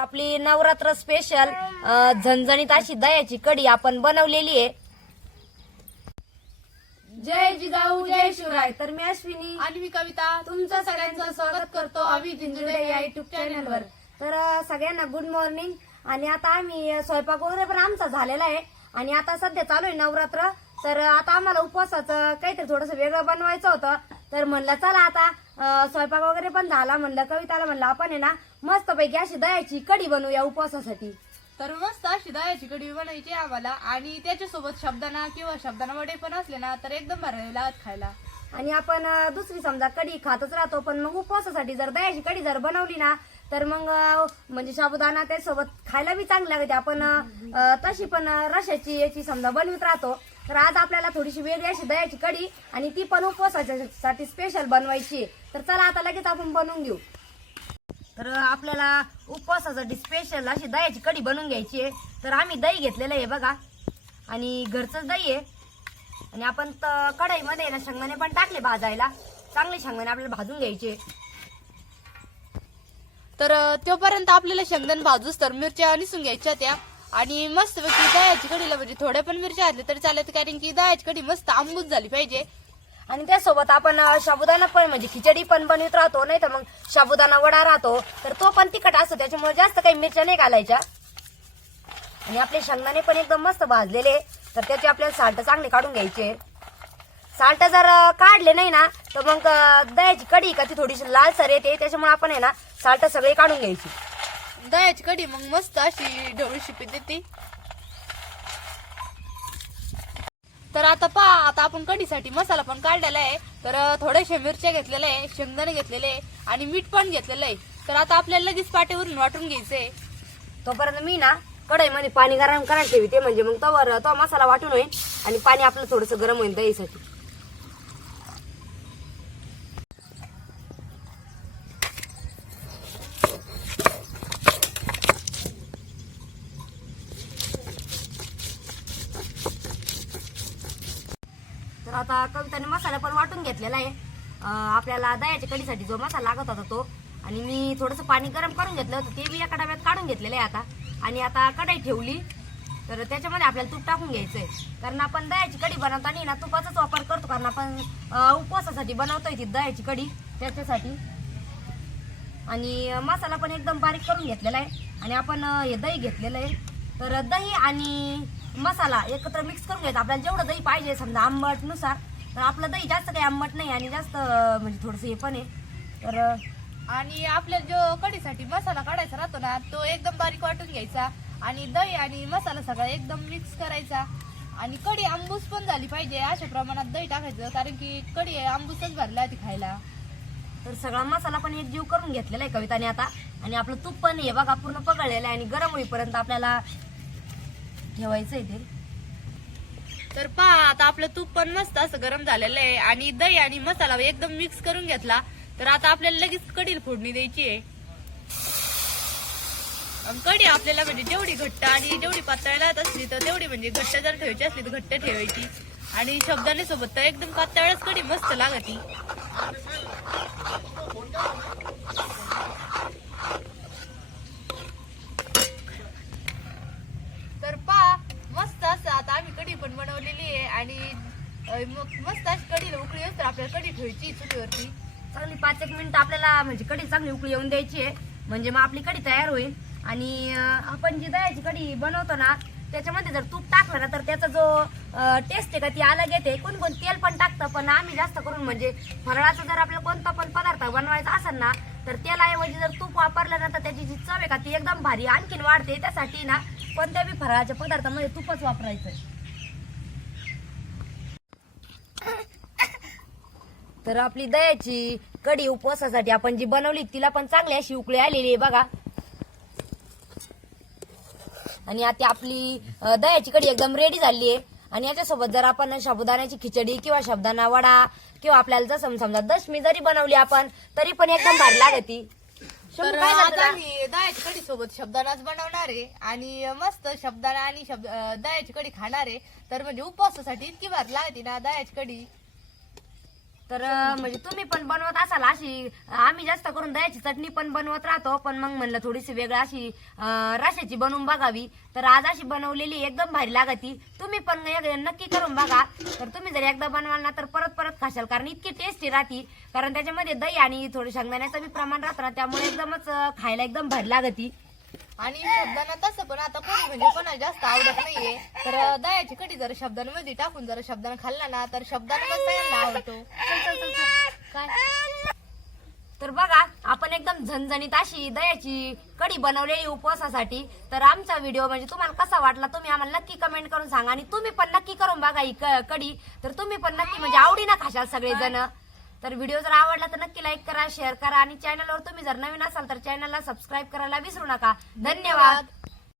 आपली नवरात्र स्पेशल झणझणीत अशी दह्याची कढी आपण बनवलेली आहे. जय जिजाऊ जय शिवराय. तर मी अश्विनी. आणि मी कविता. तुमचं सगळ्यांचं स्वागत करतो आम्ही दिंजुडे या युट्यूब चॅनलवर तर सगळ्यांना गुड मॉर्निंग आणि आता आम्ही स्वयंपाक वगैरे पण आमचा झालेला आहे. आणि आता सध्या चालू आहे नवरात्र. तर आता आम्हाला उपवासाचं काहीतरी थोडंसं वेगळं बनवायचं होतं. तर म्हणलं चला आता स्वयंपाक वगैरे पण झाला. म्हणलं कविताला म्हणलं आपण आहे ना मस्तपैकी अशी दह्याची कढी बनवूया उपवासासाठी. तर मस्त अशी दह्याची कढी बनायची आम्हाला. आणि त्याच्यासोबत शब्दाना किंवा शब्दाना वडे पण असले ना तर एकदम भारी लागत खायला. आणि आपण अं, दुसरी समजा कढी खातच राहतो पण मग उपवासासाठी जर दह्याची कढी जर बनवली ना तर मग अं, म्हणजे साबुदाणा त्यासोबत खायला बी चांगली लागते. आपण अं, तशी पण अं, रशाची याची समजा बनवित राहतो. तर आज आपल्याला थोडीशी वेगळी अशी दह्याची कढी आणि ती पण उपवासासाठी स्पेशल बनवायची आहे. तर चला आता लगेच आपण बनवून घेऊ. तर आपल्याला उपवासासाठी स्पेशल अशी दह्याची कढी बनवून घ्यायची आहे. तर आम्ही दही घेतलेलं आहे बघा. आणि घरचंच दही आहे. आणि आपण तर कढईमध्ये ना शेंगदाणे पण टाकले भाजायला. चांगले शेंगदाणे आपल्याला भाजून घ्यायचे तर तोपर्यंत आपल्याला शेंगदाण भाजूस तर मिरच्या निसून घ्यायच्या त्या. आणि मस्त पैकी दह्याची कढीला म्हणजे थोड्या पण मिरच्या घातल्या तरी चालत कारण की दह्याची कढी मस्त आंबूस झाली पाहिजे. आणि त्यासोबत आपण अं, साबुदाणा पण म्हणजे खिचडी पण बनवित राहतो नाही तर मग साबुदाणा वडा राहतो. तर तो पण तिखट असतो त्याच्यामुळे जास्त काही मिरच्या नाही घालायच्या. आणि आपले शेंगदाणे पण एकदम मस्त भाजलेले. तर त्याचे आपल्याला साल्ट चांगले काढून घ्यायचे. साल्ट जर काढले नाही ना तर मग दह्याची कढी का ती थोडीशी लालसर येते. त्याच्यामुळे आपण आहे ना साल्ट सगळे काढून घ्यायची. दह्याची कढी मग मस्त अशी ढवळी शिपी देते. तर आता पहा आता आपण कढीसाठी मसाला पण काढलेला आहे. तर थोडेसे थोड्याशा मिरच्या घेतलेल्या आहे शेंगदाणे घेतलेले आहे आणि मीठ पण घेतलेलं आहे. तर आता आपल्याला लगेच पाटेवरून वाटून घ्यायचंय. तोपर्यंत मी ना कढईमध्ये पाणी गरम करायला ठेवते. म्हणजे मग तवर तो मसाला वाटून होईल आणि पाणी आपलं थोडंसं गरम होईल दहीसाठी. तर आता कविताने मसाला पण वाटून घेतलेला आहे. आपल्याला दह्याच्या कढीसाठी जो मसाला लागत होता तो. आणि मी थोडंसं पाणी गरम करून घेतलं होतं ते मी एका डब्यात काढून घेतलेलं आहे आता. आणि आता कढाई ठेवली तर त्याच्यामध्ये आपल्याला तूप टाकून घ्यायचं आहे कारण आपण दह्याची कढी बनवताना ना तुपाचाच वापर करतो कारण आपण उपवासासाठी बनवतोय ती दह्याची कढी त्याच्यासाठी. आणि मसाला पण एकदम बारीक करून घेतलेला आहे. आणि आपण हे दही घेतलेलं आहे. तर दही आणि मसाला एकत्र मिक्स करून घ्यायचं. आपल्याला जेवढं दही पाहिजे समजा आंबटनुसार तर आपलं दही जास्त काही आंबट नाही आणि जास्त म्हणजे थोडंसं हे पण आहे. तर आणि आपल्याला जो कढीसाठी मसाला काढायचा राहतो ना तो एकदम बारीक वाटून घ्यायचा. आणि दही आणि मसाला सगळा एकदम मिक्स करायचा. आणि कढी आंबूस पण झाली पाहिजे अशा प्रमाणात दही टाकायचं कारण की कढी आंबूसच भरला ती खायला. तर सगळा मसाला पण एक जीव करून घेतलेला आहे कविताने आता. आणि आपलं तूप पण हे बघा पूर्ण पगळलेलं आहे आणि गरम होईपर्यंत आपल्याला ठेवायचं आहे ते. तर पहा आता आपलं तूप पण मस्त असं गरम झालेलं आहे. आणि दही आणि मसाला एकदम मिक्स करून घेतला. तर आता आपल्याला लगेच कडील फोडणी द्यायची आहे. कढी आपल्याला म्हणजे जेवढी घट्ट आणि जेवढी पातळ लागत असली तर तेवढी म्हणजे घट्ट जर ठेवायची असली तर घट्ट ठेवायची. आणि शब्दाने सोबत तर एकदम पातळच कढी मस्त लागती तर पहा मस्त असं आता आम्ही कढी पण बनवलेली आहे आणि अं, मग मस्त अशी कढीला उकळी असतं आपल्याला कढी ठेवायची चुलीवरती. चांगली पाच एक मिनिट आपल्याला म्हणजे कढी चांगली उकळी येऊन द्यायची आहे. म्हणजे मग आपली कढी तयार होईल. आणि आपण जी दह्याची कढी बनवतो ना त्याच्यामध्ये जर तूप टाकलं ना तर त्याचा जो टेस्ट आहे का ती अलग येते. कोण कोण तेल पण टाकतं पण आम्ही जास्त करून म्हणजे फराळाचा जर आपल्याला कोणता पण पदार्थ बनवायचा असेल ना तर तेलाऐवजी जर तूप वापरलं ना तर त्याची जी चव आहे का ती एकदम भारी आणखीन वाढते. त्यासाठी ना कोणत्या बी फराळाच्या पदार्थामध्ये तूपच वापरायचं तर आपली दह्याची कढी उपवासासाठी आपण जी बनवली तिला पण चांगली अशी उकळी आलेली आहे बघा. आणि आता आपली दह्याची कढी एकदम रेडी झाली आहे. आणि याच्यासोबत जर आपण साबुदाण्याची खिचडी किंवा साबुदाणा वडा किंवा आपल्याला जसं समजा दशमी जरी बनवली आपण तरी पण एकदम भारी लागती. तर आज? आम्ही दह्याची कढी सोबत शब्दानाच बनवणार आहे. आणि मस्त शब्दाना आणि शब्द दह्याची कढी खाणार आहे. तर म्हणजे उपवासासाठी इतकी भारी लागते ना दह्याची कढी. तर म्हणजे तुम्ही पण बनवत असाल अशी आम्ही जास्त करून दह्याची चटणी पण बनवत राहतो पण मग म्हणलं थोडीशी वेगळं अशी रश्याची बनवून बघावी. तर आज अशी बनवलेली एकदम भारी लागती. तुम्ही पण नक्की करून बघा. तर तुम्ही जर एकदा बनवाल ना तर परत परत खाशाल कारण इतकी टेस्टी राहती. कारण त्याच्यामध्ये दही आणि थोडं शेंगदाण्याचं बी प्रमाण राहतं ना त्यामुळे एकदमच खायला एकदम भारी लागती. आणि शब्दांना तसं पण आता कोणी म्हणजे कोणाला जास्त आवडत नाहीये तर दयाची कढी जर शब्दांमध्ये टाकून जर शब्दानं खाल्ला ना तर शब्दांना सगळ्यांना आवडतो. काय? तर बघा आपण एकदम झणझणीत अशी दह्याची कढी बनवलेली उपवासासाठी. तर आमचा व्हिडिओ म्हणजे तुम्हाला कसा वाटला तुम्ही आम्हाला नक्की कमेंट करून सांगा. आणि तुम्ही पण नक्की करून बघा ही कढी तर तुम्ही पण नक्की म्हणजे आवडीनं खाशाल सगळेजण. तर व्हिडिओ जर आवडला तर नक्की लाईक करा शेअर करा आणि चॅनलवर तुम्ही जर नवीन असाल तर चॅनलला सबस्क्राईब करायला विसरू नका. धन्यवाद.